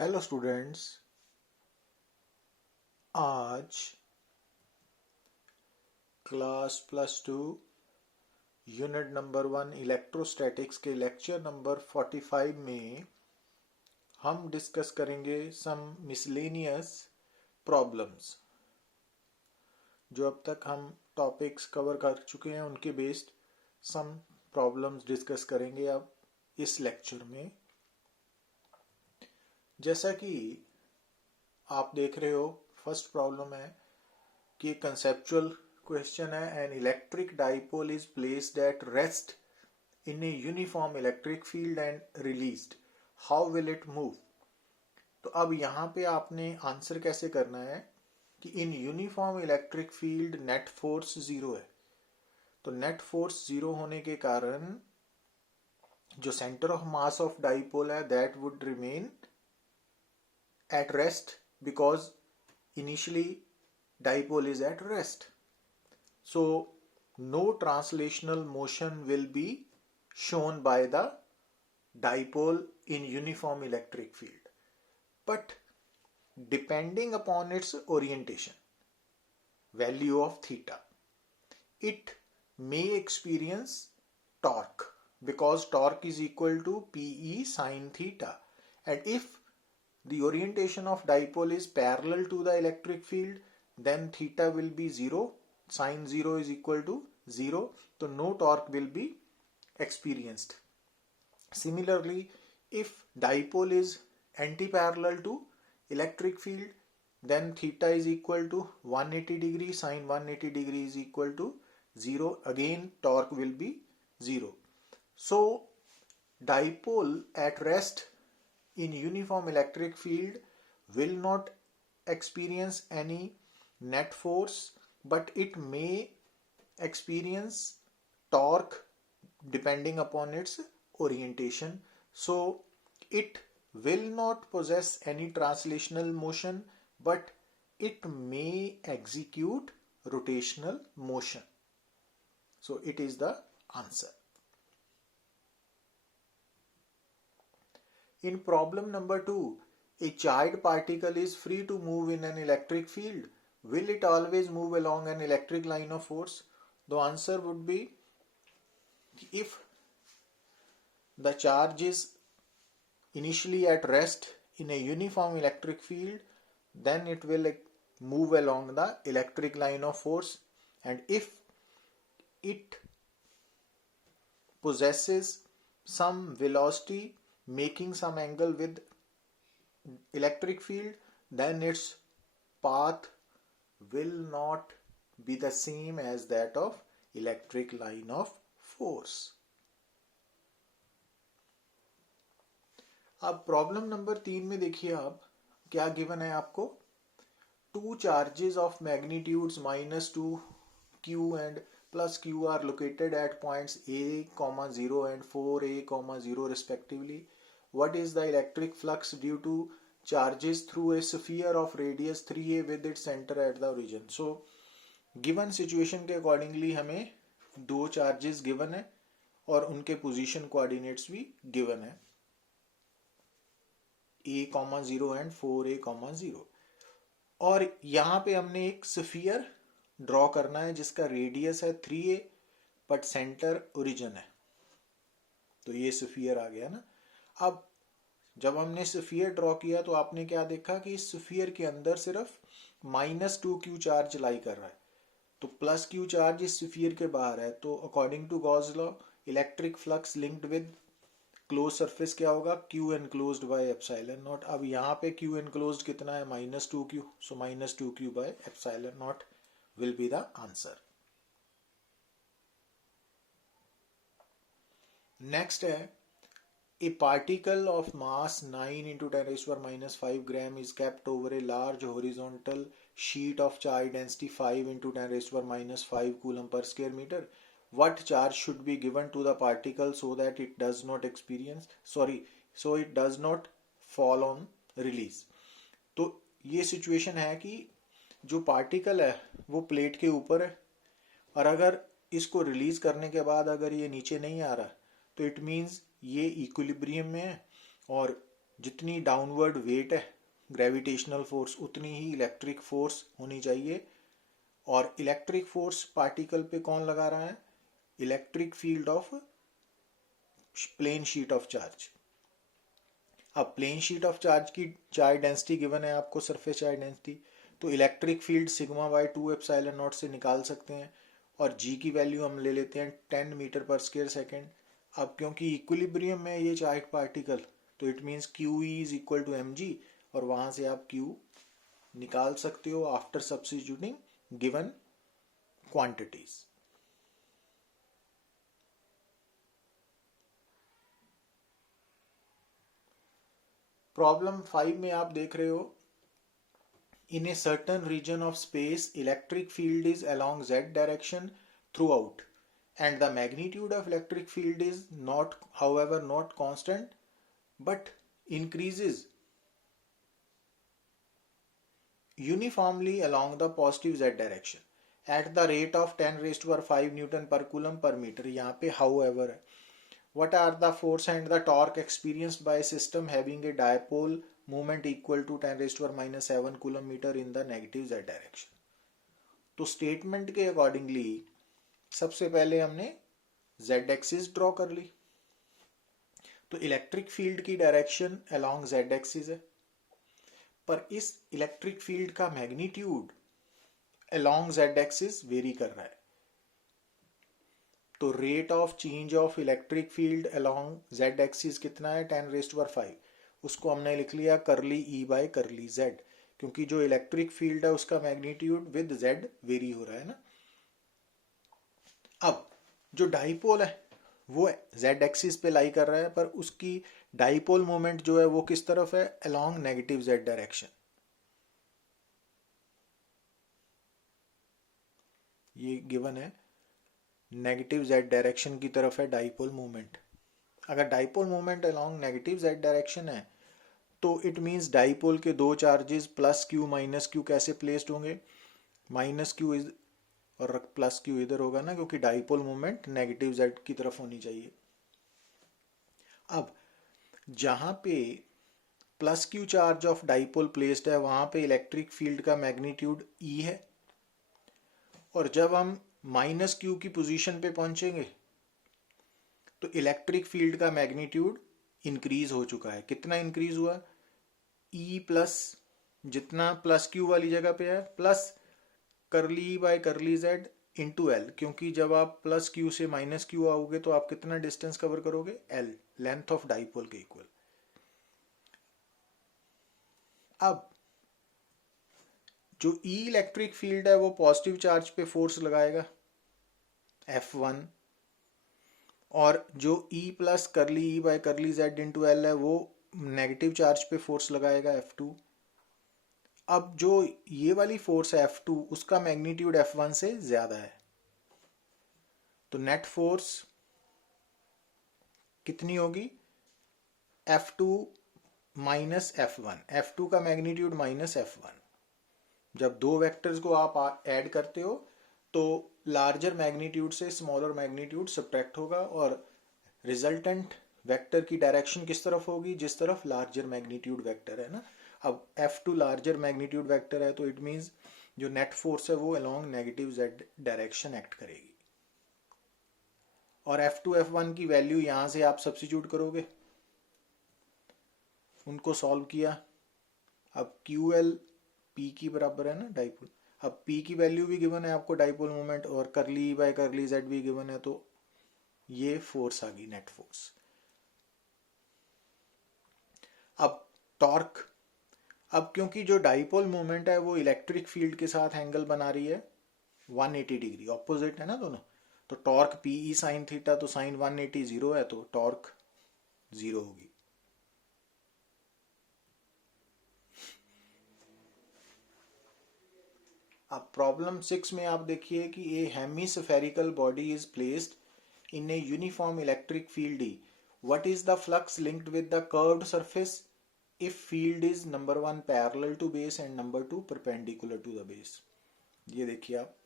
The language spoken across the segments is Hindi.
Hello students. आज क्लास +2 यूनिट नंबर 1 इलेक्ट्रोस्टैटिक्स के लेक्चर नंबर 45 में हम डिस्कस करेंगे सम मिसलेनियस प्रॉब्लम्स। जो अब तक हम टॉपिक्स कवर कर चुके हैं उनके बेस्ड सम प्रॉब्लम्स डिस्कस करेंगे अब इस लेक्चर में। जैसा कि आप देख रहे हो, फर्स्ट प्रॉब्लम है कि कंसेप्चुअल क्वेश्चन है। An electric dipole is placed at rest in a uniform electric field and released, how will it move. तो अब यहाँ पे आपने आंसर कैसे करना है कि in uniform electric field net force 0 है। तो नेट फोर्स 0 होने के कारण जो centre of mass of dipole है that would remain at rest because initially dipole is at rest. So no translational motion will be shown by the dipole in uniform electric field. But depending upon its orientation, value of theta, it may experience torque because torque is equal to PE sin theta. And if the orientation of dipole is parallel to the electric field, then theta will be 0, sin 0 is equal to 0, so no torque will be experienced. Similarly, if dipole is anti-parallel to electric field, then theta is equal to 180 degree, sin 180 degree is equal to 0, again torque will be 0. So dipole at rest in uniform electric field will not experience any net force, but it may experience torque depending upon its orientation. So it will not possess any translational motion, but it may execute rotational motion. So it is the answer. In problem number 2, a charged particle is free to move in an electric field. Will it always move along an electric line of force? The answer would be, if the charge is initially at rest in a uniform electric field, then it will move along the electric line of force. And if it possesses some velocity making some angle with electric field, then its path will not be the same as that of electric line of force. अब प्रॉब्लम नंबर 3 में देखिए आप क्या गिवन है आपको। Two charges of magnitudes -2 q and +q are located at points a, 0 and 4a, 0 respectively. What is the electric flux due to charges through a sphere of radius 3a with its center at the origin? So given situation के accordingly हमें दो charges given है और उनके position coordinates भी given है, a, 0 and 4a, 0. और यहाँ पे हमने एक स्फीयर ड्रॉ करना है जिसका रेडियस है 3a बट सेंटर ओरिजिन है। तो ये स्फीयर आ गया ना। अब जब हमने स्फीयर ड्रॉ किया तो आपने क्या देखा कि इस स्फीयर के अंदर सिर्फ -2q चार्ज लाई कर रहा है, तो +q चार्ज इस स्फीयर के बाहर है। तो according to Gauss law electric flux linked with close surface क्या होगा, q enclosed by epsilon naught. अब यहाँ पे q एनक्लोज्ड कितना है, -2q, so -2q by epsilon naught will be the answer. Next है, a particle of mass 9 × 10⁻⁵ gram is kept over a large horizontal sheet of charge density 5 × 10⁻⁵ coulomb per square meter. What charge should be given to the particle so that it does not fall on release? तो ये सिचुएशन है कि जो पार्टिकल है वो प्लेट के ऊपर है और अगर इसको रिलीज करने के बाद अगर ये नीचे नहीं आ रहा तो इट मीन्स ये इक्विलिब्रियम में है और जितनी डाउनवर्ड वेट है ग्रेविटेशनल फोर्स उतनी ही इलेक्ट्रिक फोर्स होनी चाहिए। और इलेक्ट्रिक फोर्स पार्टिकल पे कौन लगा रहा है? Electric field of plane sheet of charge. अब प्लेन शीट ऑफ चार्ज की चार्ज डेंसिटी गिवन है आपको, सरफेस चार्ज डेंसिटी, तो electric field sigma by 2 epsilon naught से निकाल सकते हैं। और जी की वैल्यू हम ले लेते हैं 10 मीटर पर स्क्वायर सेकेंड। अब क्योंकि इक्विलिब्रियम में ये चार्ज पार्टिकल, तो it means Q E is equal to M G, और वहां से आप क्यू निकाल सकते हो after substituting given quantities. Problem 5 में आप देख रहे हो, in a certain region of space electric field is along z direction throughout and the magnitude of electric field is not, however, not constant but increases uniformly along the positive z direction at the rate of 10 raised to 5 newton per coulomb per meter। यहाँ पे however है। What are the force and the torque experienced by a system having a dipole moment equal to 10 raised to minus 7 coulomb meter in the negative z direction? तो स्टेटमेंट के अकॉर्डिंगली सबसे पहले हमने z एक्सिस ड्रॉ कर ली। तो इलेक्ट्रिक फील्ड की डायरेक्शन अलोंग z एक्सिस है, पर इस इलेक्ट्रिक फील्ड का magnitude along z axis very कर रहा है। तो rate of change of electric field along z axis कितना है? 10 रेज़ टू 5। उसको हमने लिख लिया करली ई बाय करली z, क्योंकि जो इलेक्ट्रिक फील्ड है उसका मैग्नीट्यूड विद z वेरी हो रहा है ना। अब जो डाइपोल है वो z एक्सिस पे लाई कर रहा है, पर उसकी डाइपोल मोमेंट जो है वो किस तरफ है? Along negative z direction. ये गिवन है, नेगेटिव z डायरेक्शन की तरफ है डाइपोल मोमेंट। अगर dipole moment along negative z direction है तो इट मींस डाइपोल के दो charges plus Q minus Q कैसे प्लेस्ड होंगे? माइनस क्यू इज और प्लस क्यू इधर होगा ना, क्योंकि डाइपोल मोमेंट नेगेटिव z की तरफ होनी चाहिए। अब जहां पे plus Q charge of dipole placed है वहां पे इलेक्ट्रिक फील्ड का मैग्नीट्यूड ई है, और जब हम माइनस क्यू की पोजीशन पे पहुंचेंगे तो इलेक्ट्रिक फील्ड का मैग्नीट्यूड इंक्रीज हो चुका है। कितना इंक्रीज हुआ? ई प्लस, जितना प्लस क्यू वाली जगह पे है, प्लस करली बाय करली जेड इंटू एल, क्योंकि जब आप प्लस क्यू से माइनस क्यू आओगे तो आप कितना डिस्टेंस कवर करोगे? एल, लेंथ ऑफ डाइपोल के इक्वल। अब जो ई इलेक्ट्रिक फील्ड है वो पॉजिटिव चार्ज पे फोर्स लगाएगा F1, और जो E प्लस करली ई बाय करली जेड इंटू एल है वो नेगेटिव चार्ज पे फोर्स लगाएगा F2। अब जो ये वाली फोर्स है F2 उसका मैग्नीट्यूड F1 से ज्यादा है, तो नेट फोर्स कितनी होगी? F2 minus F1। F2 का मैग्नीट्यूड माइनस F1। जब दो वेक्टर्स को आप ऐड करते हो तो लार्जर मैग्नीट्यूड से स्मॉलर मैग्नीट्यूड सब्ट्रैक्ट होगा, और रिजल्टेंट वेक्टर की डायरेक्शन किस तरफ होगी? जिस तरफ लार्जर मैग्नीट्यूड वेक्टर है ना। अब F2 लार्जर मैग्नीट्यूड वेक्टर है तो इट मींस जो नेट फोर्स है वो along negative z direction act करेगी। और F2 F1 की वैल्यू यहां से आप सब्स्टिट्यूट करोगे, उनको सॉल्व किया। अब QL P की बराबर है ना डाइपोल। अब P की वैल्यू भी गिवन है आपको डाइपोल मोमेंट, और करली बाय करली Z भी गिवन है, तो ये फोर्स आ गई नेट फोर्स। अब टॉर्क, अब क्योंकि जो डाइपोल मोमेंट है वो इलेक्ट्रिक फील्ड के साथ एंगल बना रही है 180 डिग्री, ऑपोजिट है ना दोनों, तो टॉर्क PE साइन थीटा, तो साइन 180 जीरो है, तो टॉर्क जीरो होगी। अब प्रॉब्लम 6 में आप देखिए कि a hemispherical body is placed in a uniform electric field E, what is the flux linked with the curved surface if field is number 1 parallel to base and number 2 perpendicular to the base. ये देखिए आप,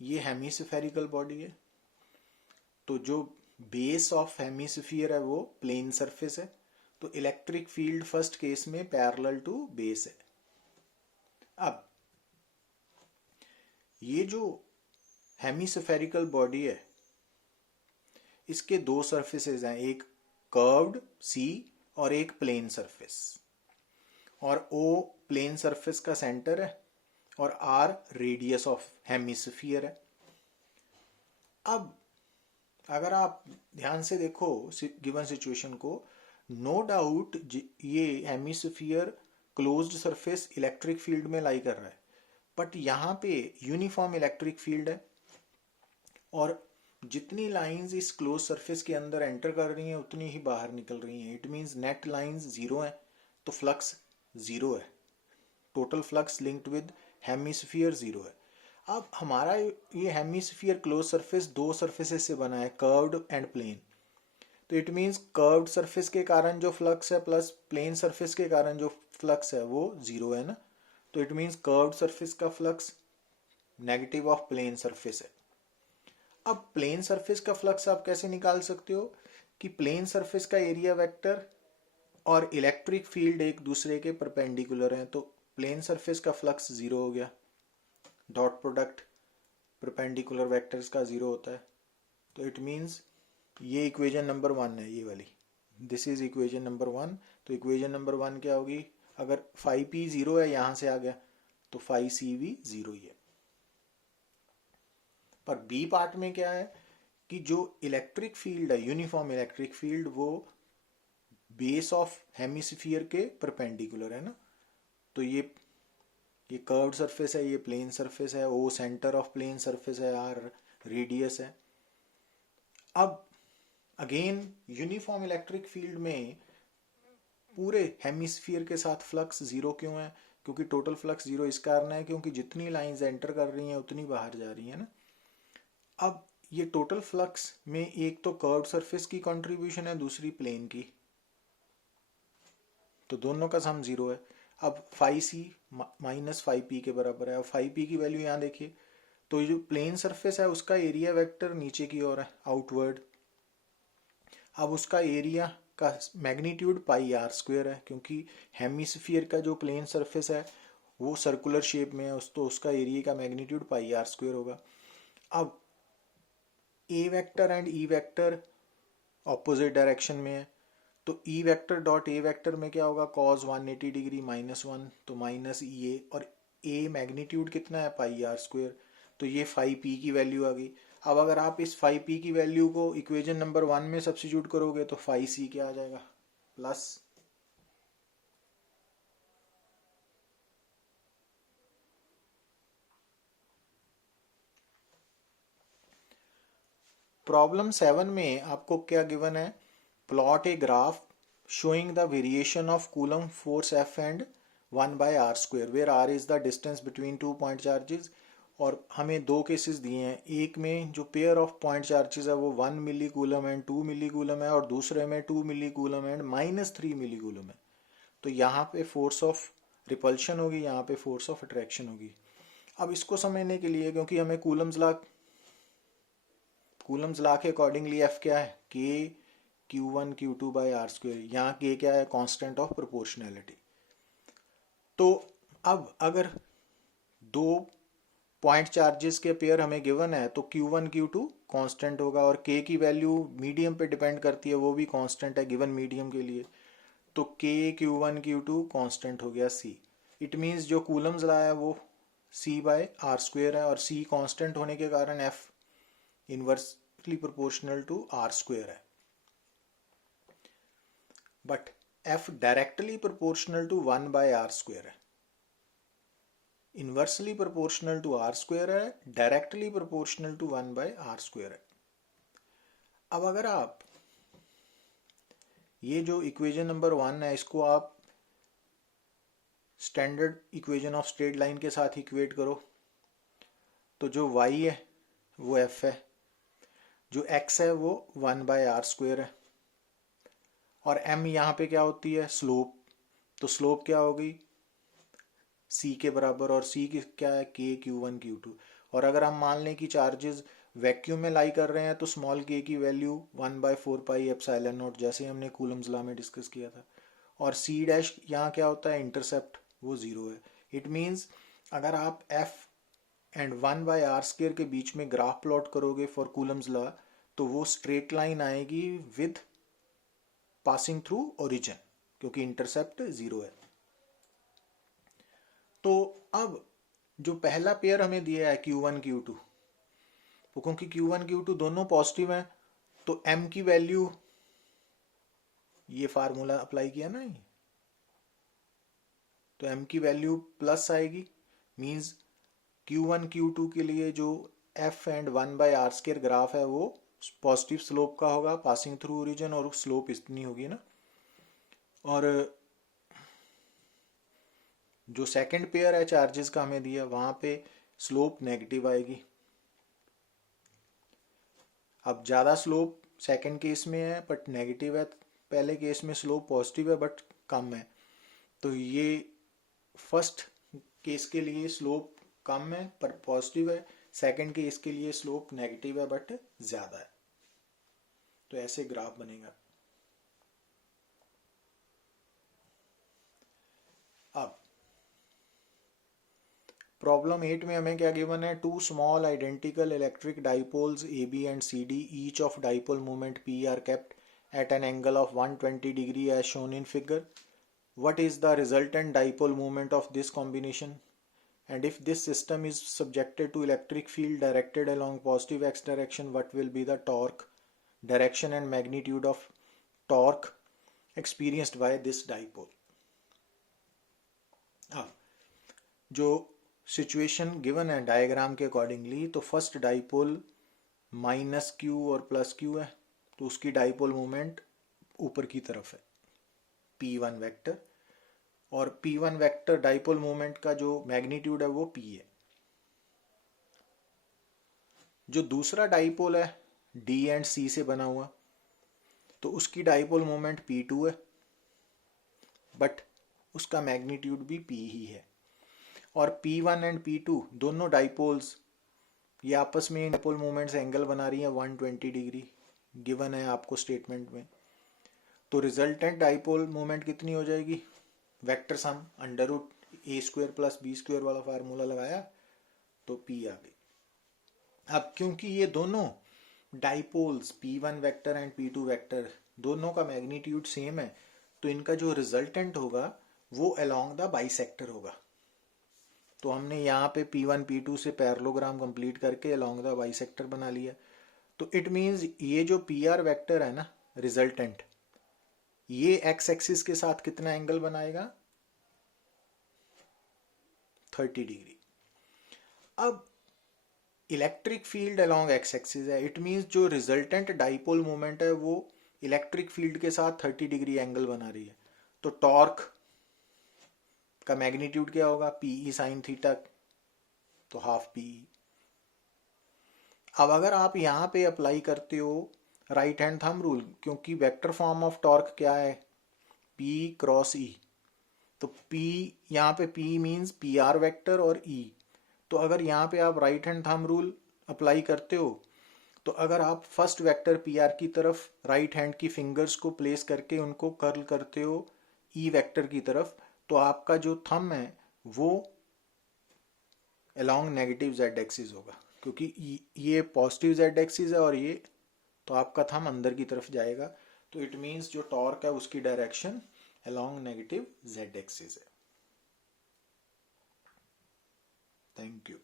ये हेमिस्फेरिकल बॉडी है, तो जो बेस ऑफ हेमिस्फीयर है वो प्लेन सरफेस है, तो इलेक्ट्रिक फील्ड फर्स्ट केस में पैरेलल टू बेस है। अब ये जो हेमिस्फेरिकल बॉडी है इसके दो सरफेसेस हैं, एक कर्व्ड सी और एक प्लेन सरफेस, और ओ प्लेन सरफेस का सेंटर है और आर रेडियस ऑफ हेमिस्फीयर है। अब अगर आप ध्यान से देखो गिवन सिचुएशन को, नो डाउट ये hemisphere closed surface electric field में लाई कर रहा है, बट यहाँ पे यूनिफॉर्म इलेक्ट्रिक फील्ड है और जितनी लाइंस इस क्लोज सरफेस के अंदर एंटर कर रही हैं उतनी ही बाहर निकल रही हैं। It means net lines zero है तो फ्लक्स जीरो है, total flux linked with hemisphere zero है। अब हमारा ये हेमिस्फीयर क्लोज सरफेस दो सरफेसेस से बना है, कर्व्ड एंड प्लेन, तो इट मींस कर्व्ड सरफेस के कारण जो फ्लक्स है प्लस प्लेन सरफेस के कारण जो फ्लक्स है वो जीरो है ना, तो इट मींस कर्व्ड सरफेस का flux negative of plane surface है। अब प्लेन सरफेस का फ्लक्स आप कैसे निकाल सकते हो कि प्लेन सरफेस का एरिया वेक्टर और इलेक्ट्रिक फील्ड एक दूसरे के परपेंडिकुलर हैं, तो प्लेन सरफेस का फ्लक्स जीरो हो गया, डॉट प्रोडक्ट परपेंडिकुलर वेक्टर्स का जीरो होता है। तो इट मींस ये इक्वेशन नंबर 1 है, ये वाली, दिस इज इक्वेशन नंबर 1। तो इक्वेशन नंबर 1 क्या होगी, अगर फाई पी जीरो है यहां से आ गया तो फाई सी भी जीरो ही है। पर बी पार्ट में क्या है कि जो इलेक्ट्रिक फील्ड है यूनिफॉर्म इलेक्ट्रिक फील्ड वो बेस ऑफ हेमिस्फीयर के परपेंडिकुलर है ना, तो ये कर्व्ड सरफेस है, ये प्लेन सरफेस है, ओ सेंटर ऑफ प्लेन सरफेस है, आर रेडियस है। अब अगेन यूनिफॉर्म इलेक्ट्रिक फील्ड में पूरे हेमिस्फीयर के साथ फ्लक्स जीरो क्यों है, क्योंकि टोटल फ्लक्स जीरो इस कारण है क्योंकि जितनी लाइंस एंटर कर रही हैं उतनी बाहर जा रही है ना। अब ये टोटल फ्लक्स में एक तो कर्व्ड सरफेस की कंट्रीब्यूशन है, दूसरी प्लेन की, तो दोनों का सम जीरो है। अब फाई सी माइनस फाई पी के बराबर है। अब फाई पी की वैल्यू यहाँ देखिए, तो ये जो प्लेन सरफेस है उसका एरिया वेक्टर नीचे की ओर है, आउटवर्ड। अब उसका एरिया का मैग्नीट्यूड पाई आर स्क्वायर है, क्योंकि हेमिस्फीयर का जो प्लेन सरफेस है वो सर्कुलर शेप में है, तो उसका एरिया का मैग्नीट्यूड पाई आर स्क्वायर होगा। अब A vector and E vector opposite direction में है, तो E vector dot A vector में क्या होगा, कॉस 180 डिग्री -1, तो माइनस ई ए, और ए मैग्नीट्यूड कितना है, पाई आर स्क्वायर, तो ये फाई पी की वैल्यू आ गई। अब अगर आप इस फाई पी की वैल्यू को इक्वेशन नंबर 1 में सब्स्टिट्यूट करोगे तो फाई सी क्या आ जाएगा, प्लस प्रॉब्लम 7 में आपको क्या गिवन है, plot a graph showing the variation of Coulomb force F and 1 by r square where r is the distance between two point charges। और हमें दो केसेस दिए हैं, एक में जो पेयर ऑफ पॉइंट चार्जेस है वो 1 मिली कूलम एंड 2 मिली कूलम है, और दूसरे में 2 मिली कूलम एंड -3 मिली कूलम है। तो यहाँ पे फोर्स ऑफ रिपल्शन होगी, यहाँ पे फोर्स ऑफ अट्रैक्शन होगी। अब इसको समझने के लिए, क्योंकि हमें कूलम्स लॉ के अकॉर्डिंगली एफ क्या है, के Q1 Q2 by are square, यहाँ के क्या है, कांस्टेंट ऑफ प्रोपोर्शनैलिटी। तो अब अगर दो पॉइंट चार्जेस के पेयर हमें गिवन है तो Q1 Q2 कांस्टेंट होगा, और K की वैल्यू मीडियम पे डिपेंड करती है, वो भी कांस्टेंट है गिवन मीडियम के लिए, तो K Q1 Q2 कांस्टेंट हो गया C। इट मीन्स जो कूलम्स लॉ है वो C बाय आर स्क्वेयर है, और C कांस्टेंट होने के कारण F inversely proportional to R square है। But F directly proportional to 1 by R square है, inversely proportional to R square है, directly proportional to 1 by R square है। अब अगर आप ये जो इक्वेशन नंबर 1 है इसको आप standard equation of straight line के साथ इक्वेट करो, तो जो y है वो f है, जो x है वो 1 बाय आर स्क्वेयर है, और m यहाँ पे क्या होती है, स्लोप, तो स्लोप क्या होगी, c के बराबर, और c की क्या है, k Q1 Q2। और अगर हम मान लें कि चार्जेस वैक्यूम में लाई कर रहे हैं तो स्मॉल के की वैल्यू 1/4πε0, जैसे हमने कूलम्स लॉ में डिस्कस किया था। और सी डैश यहाँ क्या होता है, इंटरसेप्ट, वो जीरो है। इट मीन्स अगर आप एफ एंड 1/r² के बीच में ग्राफ प्लॉट करोगे फॉर कूलम्स लॉ, तो वो स्ट्रेट लाइन आएगी विद पासिंग थ्रू ओरिजिन, क्योंकि इंटरसेप्ट जीरो है। तो अब जो पहला पेयर हमें दिया है Q1 Q2, तो क्योंकि Q1 Q2 दोनों पॉजिटिव हैं, तो m की वैल्यू, ये फार्मूला अप्लाई किया ना, ये तो m की वैल्यू प्लस आएगी। मींस Q1 Q2 के लिए जो f एंड 1/r² ग्राफ है वो पॉजिटिव स्लोप का होगा पासिंग थ्रू ओरिजिन, और स्लोप इतनी होगी ना। और जो सेकंड पेयर है चार्जेस का हमें दिया, वहां पे स्लोप नेगेटिव आएगी। अब ज़्यादा स्लोप सेकंड केस में है बट नेगेटिव है, पहले केस में स्लोप पॉजिटिव है बट कम है। तो ये फर्स्ट केस के लिए स्लोप कम है पर पॉजिटिव है, सेकंड केस के लिए स्लोप नेगेटिव है बट ज़्यादा है। तो ऐसे ग्राफ बनेगा। अब प्रॉब्लम 8 में हमें क्या गिवन है, two small identical electric dipoles A B and C D, each of dipole moment P are kept at an angle of 120 degree as shown in figure. What is the resultant dipole moment of this combination? And if this system is subjected to electric field directed along positive x direction, what will be the torque, direction and magnitude of torque experienced by this dipole? अब जो सिचुएशन गिवन है डायग्राम के अकॉर्डिंगली, तो फर्स्ट डाइपोल माइनस क्यू और प्लस क्यू है, तो उसकी डाइपोल मोमेंट ऊपर की तरफ है P1 वेक्टर, और P1 वेक्टर डाइपोल मोमेंट का जो मैग्नीट्यूड है वो P है। जो दूसरा डाइपोल है D एंड C से बना हुआ, तो उसकी डाइपोल मोमेंट P2 है बट उसका मैग्नीट्यूड भी P ही है। और P1 एंड P2 दोनों डाइपोल्स ये आपस में डाइपोल मोमेंट्स एंगल बना रही हैं 120 डिग्री, गिवन है आपको स्टेटमेंट में। तो रिजल्टेंट डाइपोल मोमेंट कितनी हो जाएगी, वेक्टर सम √a² + b² वाला फार्मूला लगाया तो P आ गई। अब क्योंकि ये दोनों dipoles P1 vector and P2 vector दोनों का मैग्नीट्यूड सेम है, तो इनका जो रिजल्टेंट होगा वो अलोंग द बाइसेक्टर होगा। तो हमने यहाँ पे P1 P2 से पैरेललोग्राम कंप्लीट करके अलोंग द बाइसेक्टर बना लिया। तो इट मीन्स ये जो PR वेक्टर है ना रिजल्टेंट, ये एक्स एक्सिस के साथ कितना एंगल बनाएगा, 30 डिग्री। अब electric field along x axis है, इट मीन्स जो रिजल्टेंट डाइपोल मोमेंट है वो इलेक्ट्रिक फील्ड के साथ 30 डिग्री एंगल बना रही है। तो टॉर्क का मैग्नीट्यूड क्या होगा, PE sin थीटा, तो हाफ PE। अब अगर आप यहाँ पे अप्लाई करते हो राइट हैंड थंब रूल, क्योंकि वेक्टर फॉर्म ऑफ टॉर्क क्या है, P क्रॉस E, तो P यहाँ पे P मीन्स PR वेक्टर और E। तो अगर यहाँ पे आप right hand thumb rule apply करते हो, तो अगर आप फर्स्ट वेक्टर PR की तरफ राइट हैंड की फिंगर्स को प्लेस करके उनको कर्ल करते हो E वेक्टर की तरफ, तो आपका जो थंब है वो अलोंग नेगेटिव z एक्सिस होगा, क्योंकि ये पॉजिटिव z एक्सिस है और ये, तो आपका थंब अंदर की तरफ जाएगा। तो इट मीन्स जो टॉर्क है उसकी direction along negative z axis है। Thank you.